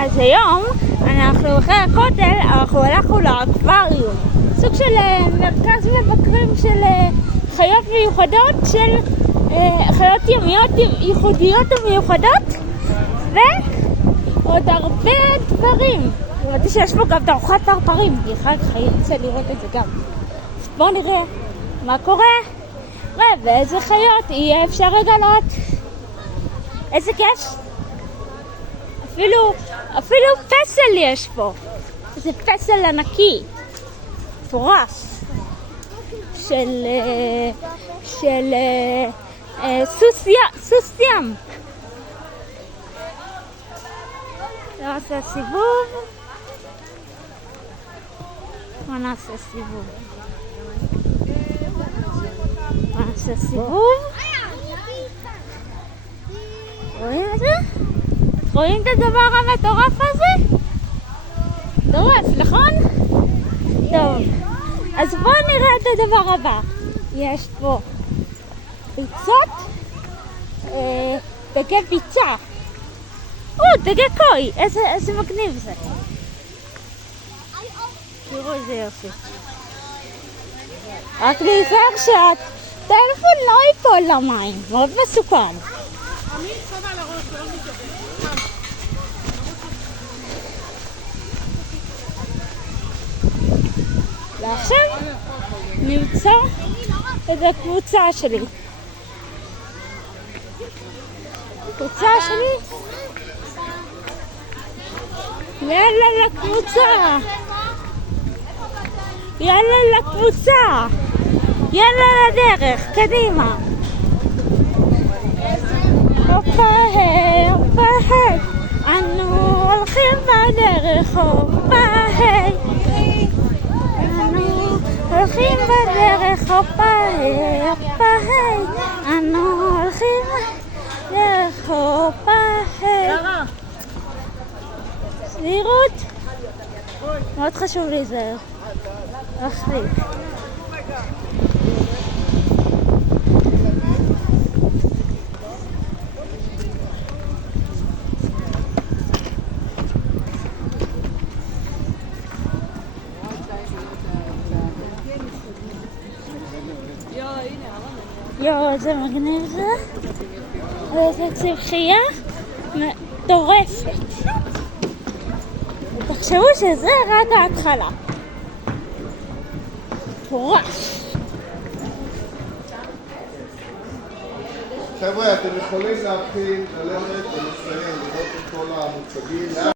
אז היום אנחנו אחרי הכותל, אנחנו הלכנו לאקווריום, סוג של מרכז מבקרים של חיות מיוחדות, של חיות ימיות ייחודיות ומיוחדות, ועוד הרבה דברים. ראיתי שיש פה גם תערוכת פרפרים, אחר כך ירצה לראות את זה גם. אז בואו נראה מה קורה ואיזה חיות יהיה אפשר לגלות. איזה כיף! אפילו פסל יש פה. זה פסל ענקי, מטורף, של סוס ים. נעשה סיבוב. נעשה סיבוב. רואים את זה? רואים את הדבר המטורף הזה? מטורף, נכון? טוב, אז בואו נראה את הדבר הבא. יש פה ביצות, דגי ביצה. דגי קוי, איזה מגניב זה. תראו איזה יופי. רק להיזהר שהטלפון לא ייפול למים, מאוד מסוכן. ועכשיו נמצא את הקבוצה שלי. יאללה לקבוצה. יאללה לדרך, קדימה. הופה היי, אנו הולכים בדרך. הופה היי, הולכים בדרך. הופה היי, אנו הולכים בדרך. הופה היי. זהירות, מאוד חשוב להיזהר. אחרי איזה מגניב זה. איזה צמחייה מטורפת. תחשבו שזה רק ההתחלה. מטורף. חבר'ה, אתם יכולים להתחיל ללכת ולסיים, לראות את כל המוצגים.